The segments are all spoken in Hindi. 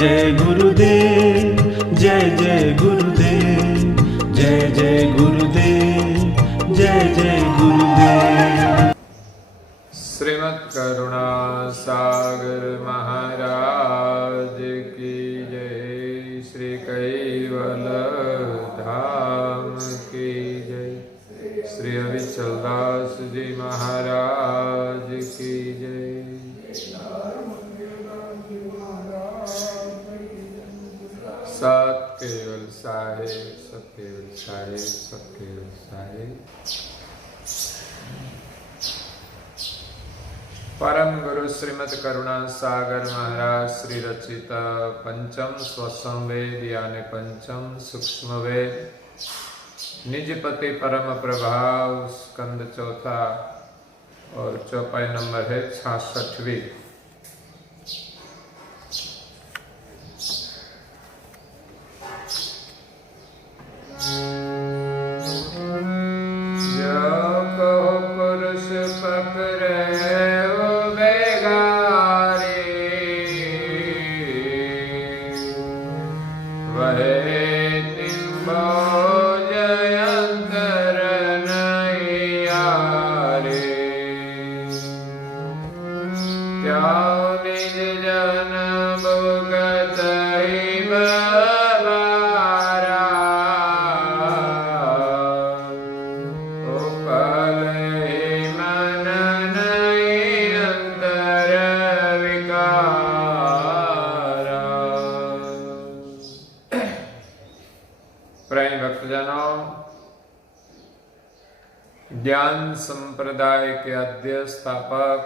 जय गुरुदेव, जय जय गुरुदेव, जय जय गुरुदेव, जय जय गुरुदेव। श्रीमद् करुणा सागर महाराज की जय, श्री कैवल धाम की जय, श्री अविचल दास जी महाराज की जय। सत केवल साहेब, सत केवल साहेब, सत केवल साहेब। परम गुरु श्रीमद् करुणा सागर महाराज श्री रचित पंचम स्वसंवेद यानी पंचम सूक्ष्म वेद निजपति परम प्रभाव स्कंद चौथा और चौपाई नंबर है 66वीं। ज्ञान संप्रदाय के आद्य स्थापक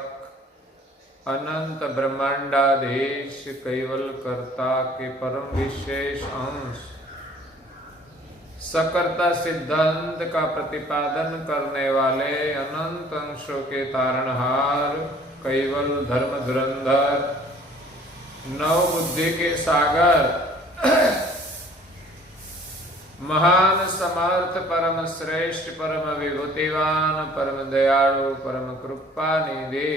अनंत ब्रह्मांडाधीश कैवल कर्ता के परम विशेष अंश सकर्ता सिद्धांत का प्रतिपादन करने वाले अनंत अंशों के तारणहार कैवल धर्म धुरंधर नव बुद्धि के सागर महान समर्थ परम श्रेष्ठ परम विभूतिवान परम दयालु परम कृपा निधि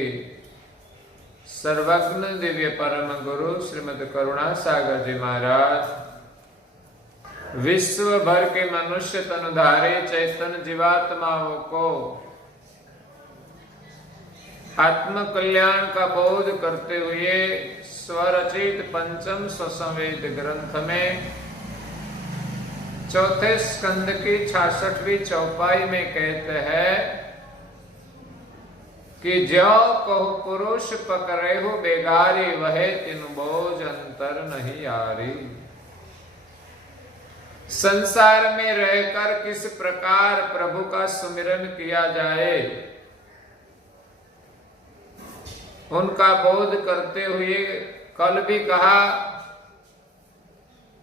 सर्वज्ञ दिव्य परम गुरु श्रीमद् करुणा सागर जी महाराज विश्व भर के मनुष्य तनुधारी चैतन्य जीवात्माओं को आत्म कल्याण का बोध करते हुए स्वरचित पंचम स्वसंवेद ग्रंथ में चौथे स्कंद की 66वीं चौपाई में कहते हैं कि जो कहो पुरुष पकड़े हो बेगारी वह तिन बोझ अंतर नहीं आरी। संसार में रहकर किस प्रकार प्रभु का सुमिरन किया जाए उनका बोध करते हुए कल भी कहा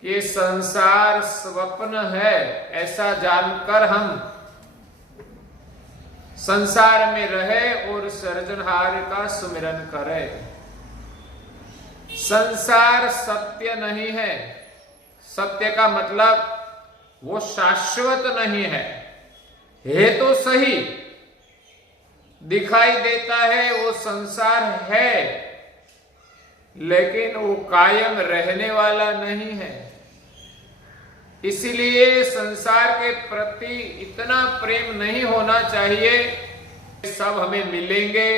ये संसार स्वप्न है, ऐसा जानकर हम संसार में रहे और सृजनहार का सुमिरन करें। संसार सत्य नहीं है, सत्य का मतलब वो शाश्वत नहीं है तो सही दिखाई देता है वो संसार है, लेकिन वो कायम रहने वाला नहीं है। इसीलिए संसार के प्रति इतना प्रेम नहीं होना चाहिए। सब हमें मिलेंगे,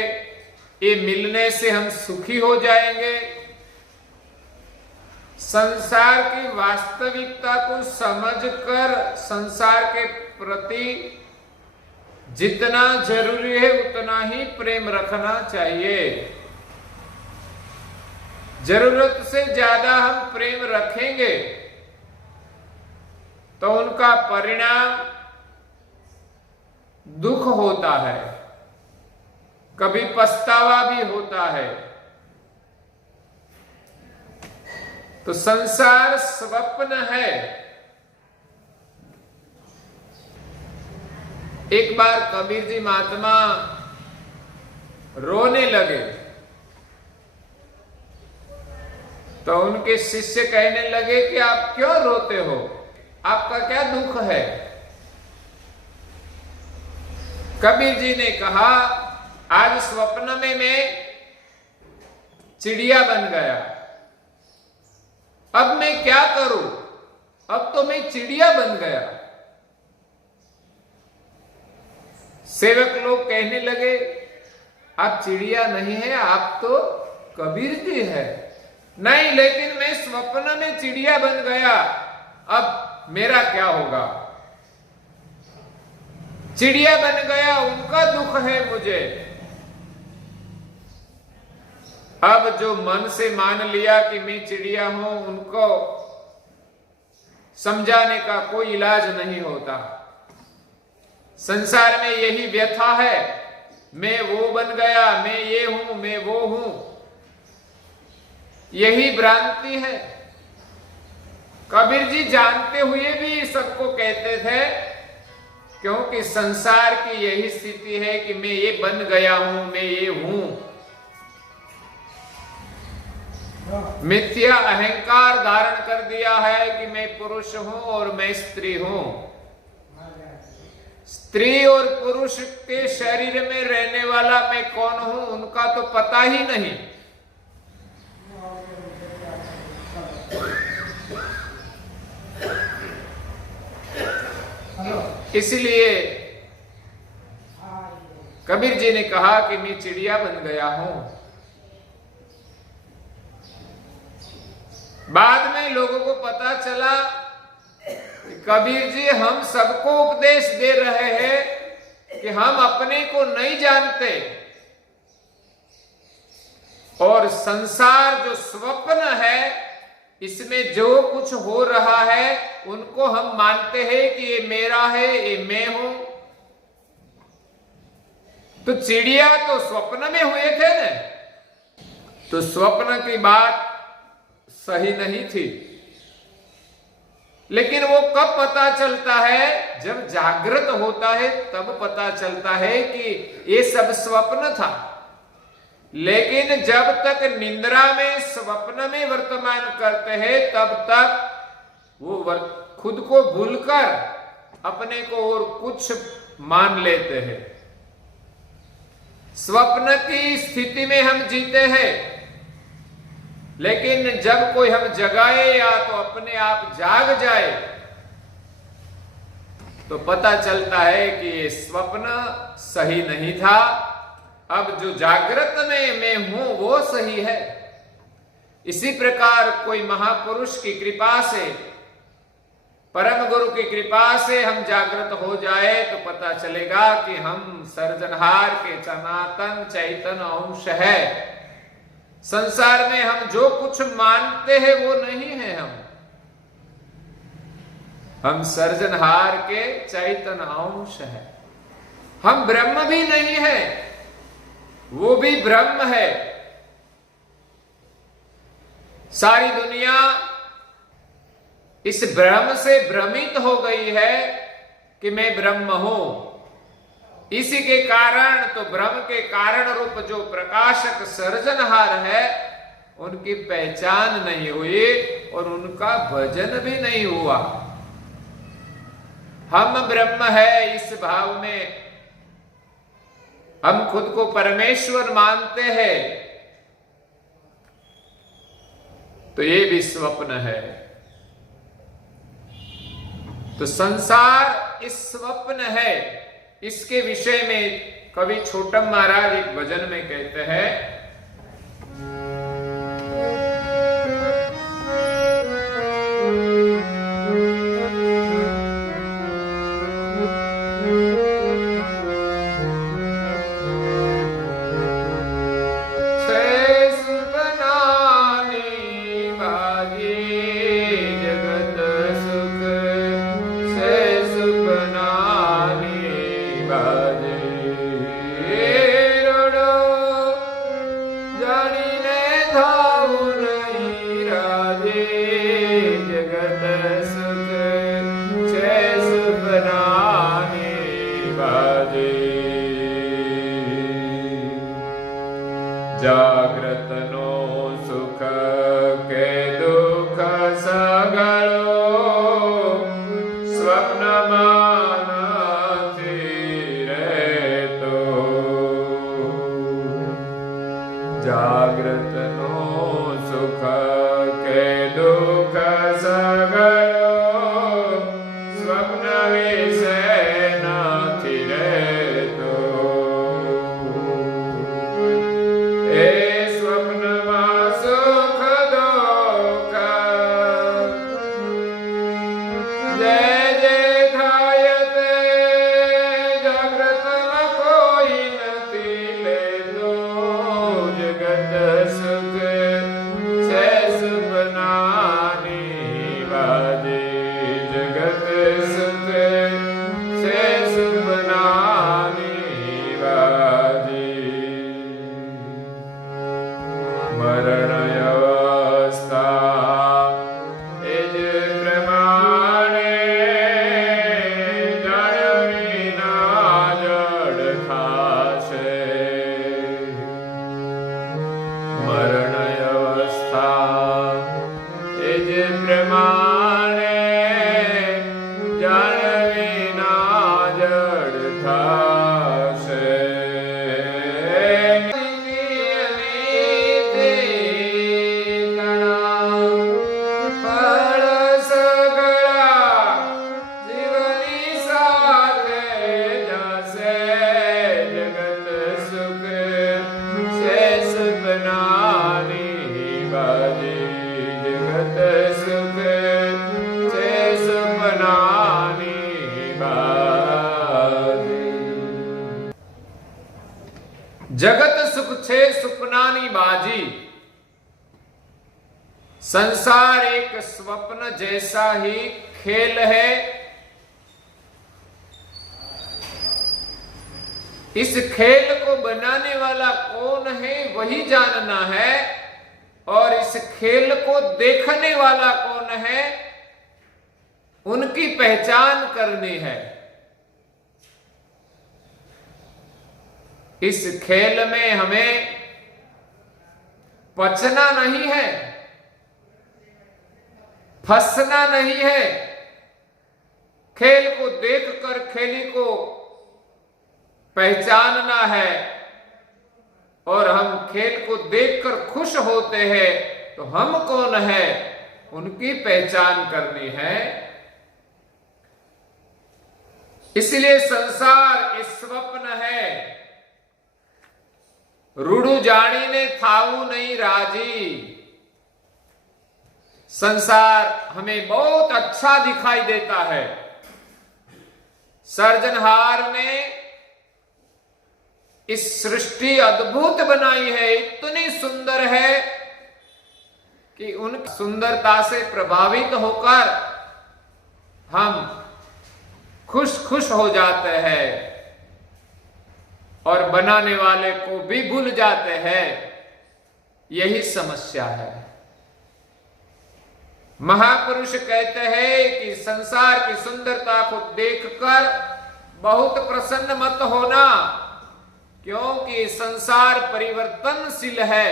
ये मिलने से हम सुखी हो जाएंगे। संसार की वास्तविकता को समझकर संसार के प्रति जितना जरूरी है उतना ही प्रेम रखना चाहिए। जरूरत से ज्यादा हम प्रेम रखेंगे तो उनका परिणाम दुख होता है, कभी पछतावा भी होता है। तो संसार स्वप्न है। एक बार कबीर जी महात्मा रोने लगे तो उनके शिष्य कहने लगे कि आप क्यों रोते हो, आपका क्या दुख है। कबीर जी ने कहा आज स्वप्न में मैं चिड़िया बन गया अब मैं क्या करूं? अब तो मैं चिड़िया बन गया। सेवक लोग कहने लगे, आप चिड़िया नहीं है, आप तो कबीर जी है। नहीं, लेकिन मैं स्वप्न में चिड़िया बन गया, अब मेरा क्या होगा? चिड़िया बन गया, उनका दुख है मुझे। अब जो मन से मान लिया कि मैं चिड़िया हूं, उनको समझाने का कोई इलाज नहीं होता। संसार में यही व्यथा है, मैं वो बन गया, मैं ये हूं, मैं वो हूं, यही भ्रांति है। कबीर जी जानते हुए भी सबको कहते थे, क्योंकि संसार की यही स्थिति है कि मैं ये बन गया हूं, मैं ये हूं। मिथ्या अहंकार धारण कर दिया है कि मैं पुरुष हूं और मैं स्त्री हूं। स्त्री और पुरुष के शरीर में रहने वाला मैं कौन हूं, उनका तो पता ही नहीं। इसलिए कबीर जी ने कहा कि मैं चिड़िया बन गया हूं। बाद में लोगों को पता चला कि कबीर जी हम सबको उपदेश दे रहे हैं कि हम अपने को नहीं जानते, और संसार जो स्वप्न है, इसमें जो कुछ हो रहा है उनको हम मानते हैं कि ये मेरा है, ये मैं हूं। तो चिड़िया तो स्वप्न में हुए थे ना, तो स्वप्न की बात सही नहीं थी। लेकिन वो कब पता चलता है? जब जागृत होता है तब पता चलता है कि ये सब स्वप्न था। लेकिन जब तक निद्रा में, स्वप्न में वर्तमान करते हैं, तब तक वो खुद को भूलकर अपने को और कुछ मान लेते हैं। स्वप्न की स्थिति में हम जीते हैं, लेकिन जब कोई हम जगाए या तो अपने आप जाग जाए, तो पता चलता है कि ये स्वप्न सही नहीं था। अब जो जागृत में मैं हूं वो सही है। इसी प्रकार कोई महापुरुष की कृपा से, परम गुरु की कृपा से हम जागृत हो जाए तो पता चलेगा कि हम सर्जनहार के सनातन चैतन्य अंश है। संसार में हम जो कुछ मानते हैं वो नहीं है। हम सर्जनहार के चैतन्य अंश है। हम ब्रह्म भी नहीं है, वो भी ब्रह्म है। सारी दुनिया इस ब्रह्म से भ्रमित हो गई है कि मैं ब्रह्म हूं। इसी के कारण तो ब्रह्म के कारण रूप जो प्रकाशक सर्जनहार है, उनकी पहचान नहीं हुई और उनका भजन भी नहीं हुआ। हम ब्रह्म है इस भाव में हम खुद को परमेश्वर मानते हैं, तो ये भी स्वप्न है। तो संसार इस स्वप्न है। इसके विषय में कवि छोटम महाराज एक भजन में कहते हैं, जागृत नो सुख के दुख सगळो स्वप्न मानती रहतो। जागृत नो सुख के दुख સ્વપ્ન વિશે નથી રહેતો. એ સ્વપ્નમાં સુખ દુઃખ જય જય થાય તે જાગ્રતમાં કોઈ નથી લેતો. જગત સુખ છે સપનાની વાદી. જગત સુખ છે સપનાની વાદી. મરણ અવસ્થા એ જ પ્રમાણે જાળવીના જડ થાશે. મરણ અવસ્થા એ જ પ્રમાણે જાળવીના જડ થાશે. ફળ સગળા જીવની સાથે જશે. જગત સુખ છે સપનાની બાજી. જગત સુખ છે સપનાની બાજી. જગત સુખ છે સપનાની बाजी. संसार एक स्वप्न जैसा ही खेल है. इस खेल को बनाने वाला कौन है वही जानना है, और इस खेल को देखने वाला कौन है उनकी पहचान करनी है. इस खेल में हमें पचना नहीं है, फंसना नहीं है. खेल को देखकर खेली को पहचानना है, और हम खेल को देखकर खुश होते हैं तो हम कौन है उनकी पहचान करनी है. इसलिए संसार एक स्वप्न है. रूडू जानी ने थाऊ नहीं राजी. संसार हमें बहुत अच्छा दिखाई देता है. सर्जनहार ने इस सृष्टि अद्भुत बनाई है, इतनी सुंदर है कि उन सुंदरता से प्रभावित होकर हम खुश खुश हो जाते हैं और बनाने वाले को भी भूल जाते हैं. यही समस्या है. महापुरुष कहते हैं कि संसार की सुंदरता को देखकर बहुत प्रसन्न मत होना, क्योंकि संसार परिवर्तनशील है.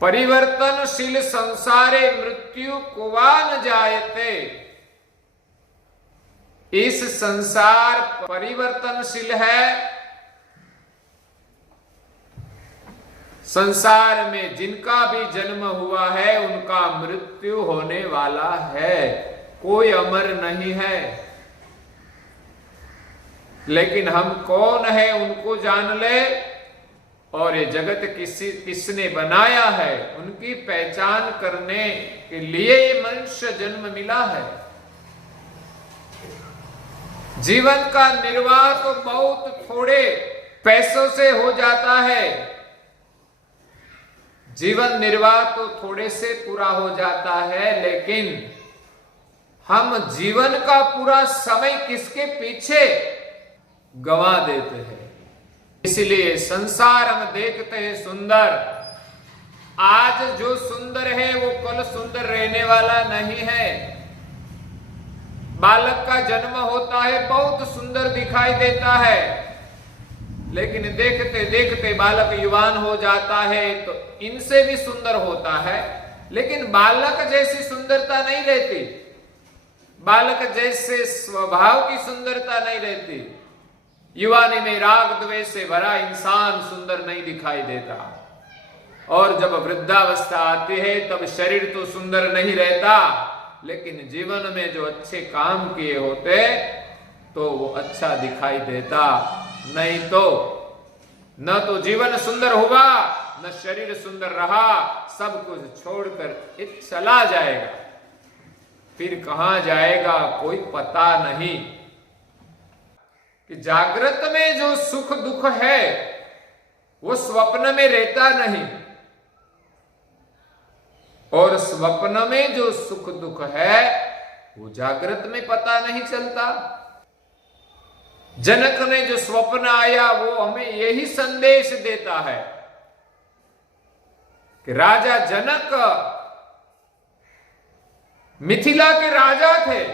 परिवर्तनशील संसारे मृत्यु कुवा न जायते. इस संसार परिवर्तनशील है. संसार में जिनका भी जन्म हुआ है उनका मृत्यु होने वाला है. कोई अमर नहीं है. लेकिन हम कौन है उनको जान ले, और ये जगत किसने बनाया है उनकी पहचान करने के लिए ये मनुष्य जन्म मिला है. जीवन का निर्वाह तो बहुत थोड़े पैसों से हो जाता है. जीवन निर्वाह तो थोड़े से पूरा हो जाता है, लेकिन हम जीवन का पूरा समय किसके पीछे गवा देते हैं. इसलिए संसार हम देखते हैं सुंदर. आज जो सुंदर है वो कल सुंदर रहने वाला नहीं है. बालक का जन्म होता है, बहुत सुंदर दिखाई देता है, लेकिन देखते देखते बालक युवान हो जाता है तो इनसे भी सुंदर होता है. लेकिन बालक जैसी सुंदरता नहीं रहती. बालक जैसे स्वभाव की सुंदरता नहीं रहती. युवानी में राग द्वेष से भरा इंसान सुंदर नहीं दिखाई देता. और जब वृद्धावस्था आती है तब शरीर तो सुंदर नहीं रहता, लेकिन जीवन में जो अच्छे काम किए होते तो वो अच्छा दिखाई देता। नहीं तो न तो जीवन सुंदर हुआ, न शरीर सुंदर रहा, सब कुछ छोड़कर एक चला जाएगा। फिर कहां जाएगा कोई पता नहीं। कि जागृत में जो सुख दुख है वो स्वप्न में रहता नहीं, और स्वप्न में जो सुख दुख है वो जागृत में पता नहीं चलता। जनक ने जो स्वप्न आया वो हमें यही संदेश देता है कि राजा जनक मिथिला के राजा थे,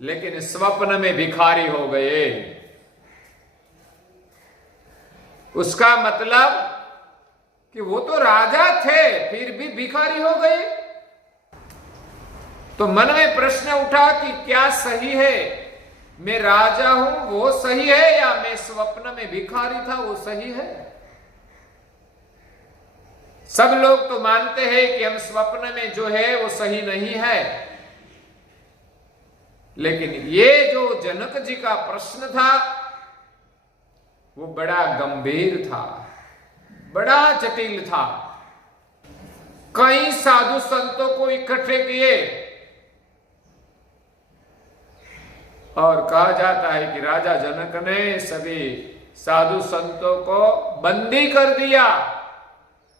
लेकिन स्वप्न में भिखारी हो गए। उसका मतलब कि वो तो राजा थे फिर भी भिखारी हो गए। तो मन में प्रश्न उठा कि क्या सही है, मैं राजा हूं वो सही है, या मैं स्वप्न में भिखारी था वो सही है? सब लोग तो मानते हैं कि हम स्वप्न में जो है वो सही नहीं है, लेकिन ये जो जनक जी का प्रश्न था वो बड़ा गंभीर था, बड़ा जटिल था। कई साधु संतों को इकट्ठे किए और कहा जाता है कि राजा जनक ने सभी साधु संतों को बंदी कर दिया,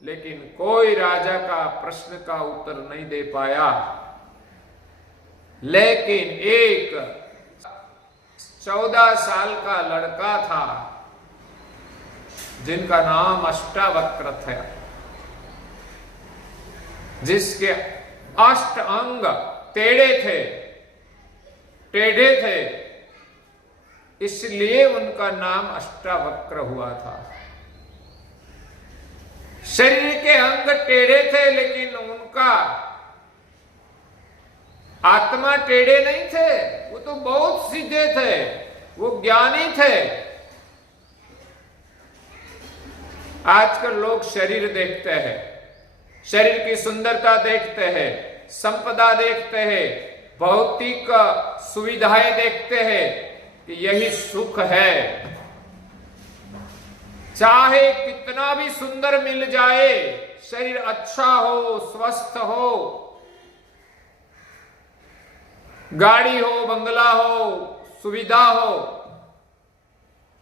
लेकिन कोई राजा का प्रश्न का उत्तर नहीं दे पाया। लेकिन एक 14 साल का लड़का था जिनका नाम अष्टावक्र था, जिसके अष्ट अंग टेढ़े थे, इसलिए उनका नाम अष्टावक्र हुआ था। शरीर के अंग टेढ़े थे, लेकिन उनका आत्मा टेढ़े नहीं थे, वो तो बहुत सीधे थे, वो ज्ञानी थे। आजकल लोग शरीर देखते हैं, शरीर की सुंदरता देखते हैं, संपदा देखते हैं, भौतिक सुविधाएं देखते हैं कि यही सुख है। चाहे कितना भी सुंदर मिल जाए, शरीर अच्छा हो, स्वस्थ हो, गाड़ी हो, बंगला हो, सुविधा हो,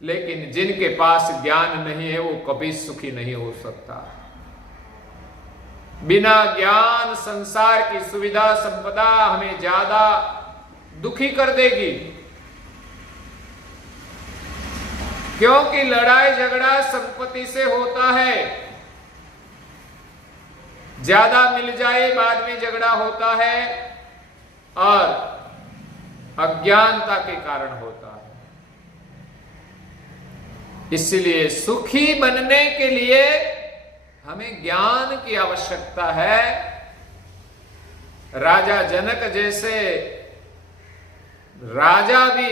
लेकिन जिनके पास ज्ञान नहीं है वो कभी सुखी नहीं हो सकता। बिना ज्ञान संसार की सुविधा संपदा हमें ज्यादा दुखी कर देगी, क्योंकि लड़ाई झगड़ा संपत्ति से होता है। ज्यादा मिल जाए बाद में झगड़ा होता है, और अज्ञानता के कारण होता है। इसलिए सुखी बनने के लिए हमें ज्ञान की आवश्यकता है। राजा जनक जैसे राजा भी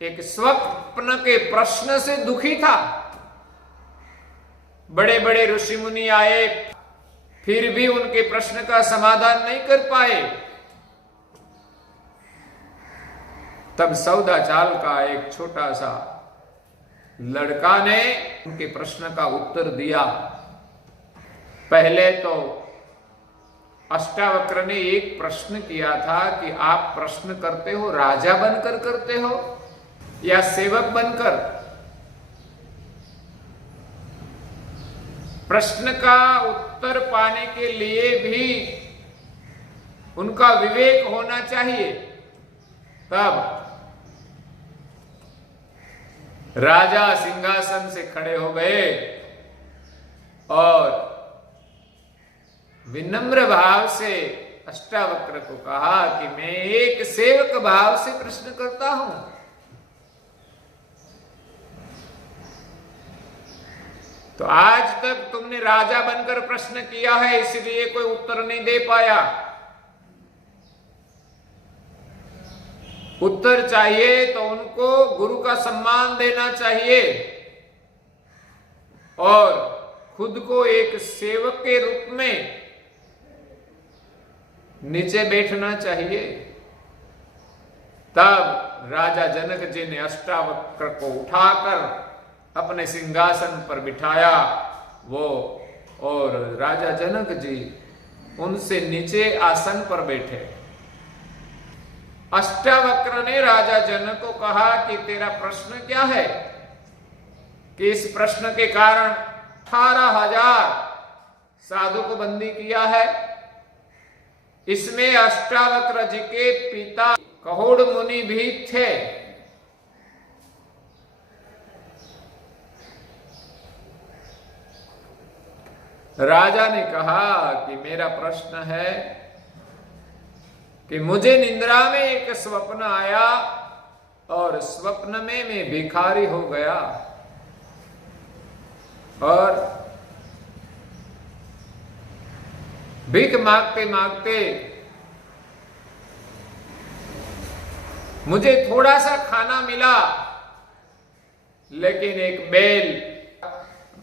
एक स्वप्न के प्रश्न से दुखी था। बड़े बड़े ऋषि मुनि आए, फिर भी उनके प्रश्न का समाधान नहीं कर पाए। तब सौदाचाल का एक छोटा सा लड़का ने उनके प्रश्न का उत्तर दिया। पहले तो अष्टावक्र ने एक प्रश्न किया था कि आप प्रश्न करते हो राजा बनकर करते हो या सेवक बनकर? प्रश्न का उत्तर पाने के लिए भी उनका विवेक होना चाहिए। तब राजा सिंहासन से खड़े हो गए और विनम्र भाव से अष्टावक्र को कहा कि मैं एक सेवक भाव से प्रश्न करता हूं। तो आज तक तुमने राजा बनकर प्रश्न किया है, इसलिए कोई उत्तर नहीं दे पाया। उत्तर चाहिए तो उनको गुरु का सम्मान देना चाहिए, और खुद को एक सेवक के रूप में नीचे बैठना चाहिए। तब राजा जनक जी ने अष्टावक्र को उठाकर अपने सिंहासन पर बिठाया वो, और राजा जनक जी उनसे नीचे आसन पर बैठे। अष्टावक्र ने राजा जनक को कहा कि तेरा प्रश्न क्या है, कि इस प्रश्न के कारण 18,000 साधु को बंदी किया है। इसमें अष्टावक्र जी के पिता कहोड़ मुनि भी थे। राजा ने कहा कि मेरा प्रश्न है कि मुझे निद्रा में एक स्वप्न आया और स्वप्न में मैं भिखारी हो गया, और भीख मांगते मांगते मुझे थोड़ा सा खाना मिला, लेकिन एक बैल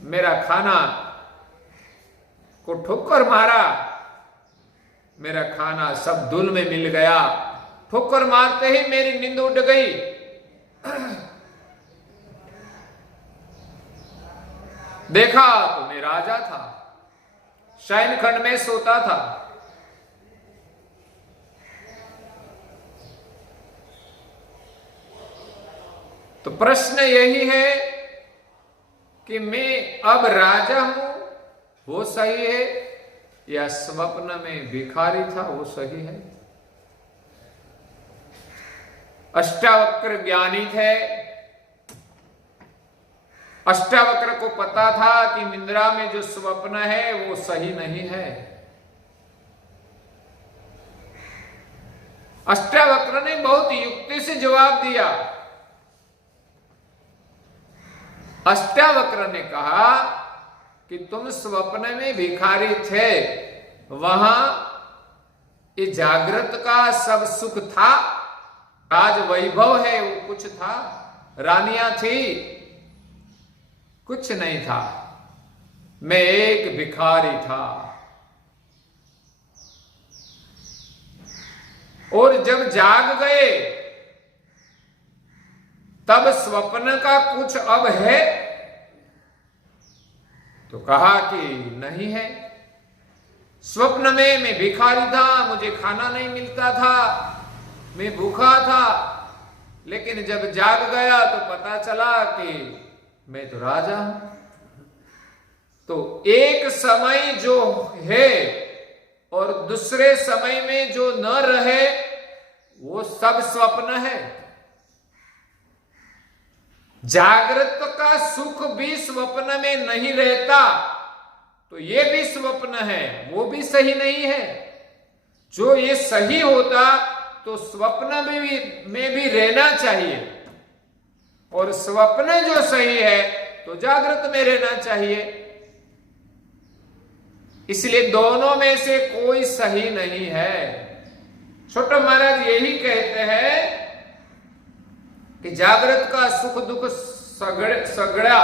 मेरा खाना को ठोकर मारा, मेरा खाना सब धूल में मिल गया। ठोकर मारते ही मेरी नींद उड़ गई। देखा तो मैं राजा था, शयन खंड में सोता था। तो प्रश्न यही है कि मैं अब राजा हूं, वो सही है, या स्वप्न में भिखारी था वो सही है? अष्टावक्र ज्ञानी थे। अष्टावक्र को पता था कि निद्रा में जो स्वप्न है वो सही नहीं है। अष्टावक्र ने बहुत युक्ति से जवाब दिया। अष्टावक्र ने कहा कि तुम स्वप्न में भिखारी थे, वहां ये जागृत का सब सुख था, राज वैभव है वो कुछ था, रानियां थी, कुछ नहीं था, मैं एक भिखारी था। और जब जाग गए तब स्वप्न का कुछ अब है? तो कहा कि नहीं है। स्वप्न में मैं भिखारी था, मुझे खाना नहीं मिलता था, मैं भूखा था, लेकिन जब जाग गया तो पता चला कि मैं तो राजा हूं। तो एक समय जो है और दूसरे समय में जो न रहे वो सब स्वप्न है। जागृत का सुख भी स्वप्न में नहीं रहता, तो ये भी स्वप्न है, वो भी सही नहीं है। जो ये सही होता तो स्वप्न में भी रहना चाहिए, और स्वप्न जो सही है तो जागृत में रहना चाहिए। इसलिए दोनों में से कोई सही नहीं है। छोटे महाराज यही कहते हैं कि जागृत का सुख दुख सगड़ा,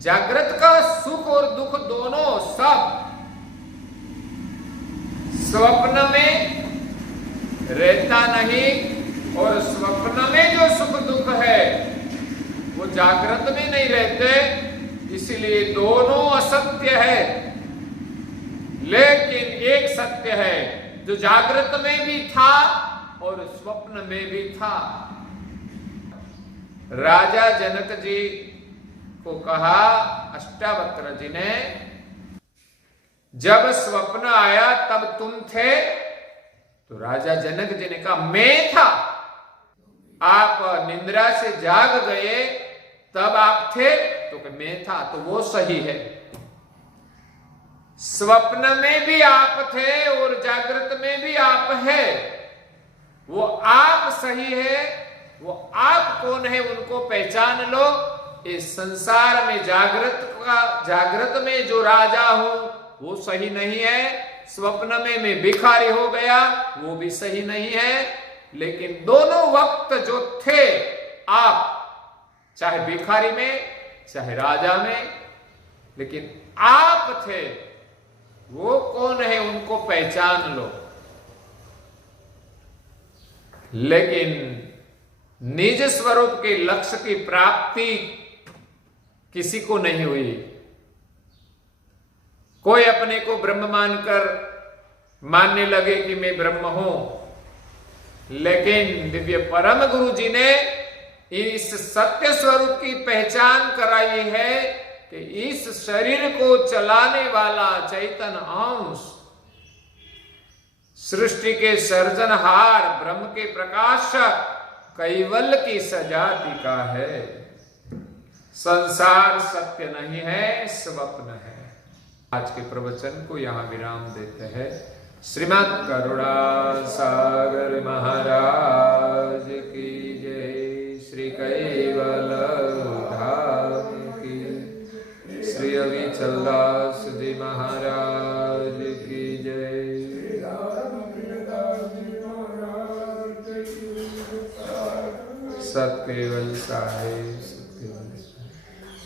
जागृत का सुख और दुख दोनों सब स्वप्न में रहता नहीं, और स्वप्न में जो सुख दुख है वो जागृत में नहीं रहते। इसलिए दोनों असत्य है, लेकिन एक सत्य है जो जागृत में भी था और स्वप्न में भी था। राजा जनक जी को कहा अष्टावक्र जी ने, जब स्वप्न आया तब तुम थे? तो राजा जनक जी ने कहा मैं था। आप निद्रा से जाग गए तब आप थे? तो मैं था, तो वो सही है। स्वप्न में भी आप थे और जागृत में भी आप है, वो आप सही है। वो आप कौन है उनको पहचान लो। इस संसार में जागृत में जो राजा हूं वो सही नहीं है, स्वप्न में मैं भिखारी हो गया वो भी सही नहीं है। लेकिन दोनों वक्त जो थे आप, चाहे भिखारी में चाहे राजा में, लेकिन आप थे, वो कौन है उनको पहचान लो। लेकिन निज स्वरूप के लक्ष्य की प्राप्ति किसी को नहीं हुई। कोई अपने को ब्रह्म मानकर मानने लगे कि मैं ब्रह्म हूं, लेकिन दिव्य परम गुरु जी ने इस सत्य स्वरूप की पहचान कराई है कि इस शरीर को चलाने वाला चैतन्य अंश सृष्टि के सर्जनहार ब्रह्म के प्रकाशक कैवल्य की सजाति का है। संसार सत्य नहीं है, स्वप्न है। आज के प्रवचन को यहां विराम देते हैं। श्रीमद् करुणा सागर महाराज की जय। श्री कैवल धाम की। श्री अविचल दास जी महाराज की जय। सत केवल साहेब।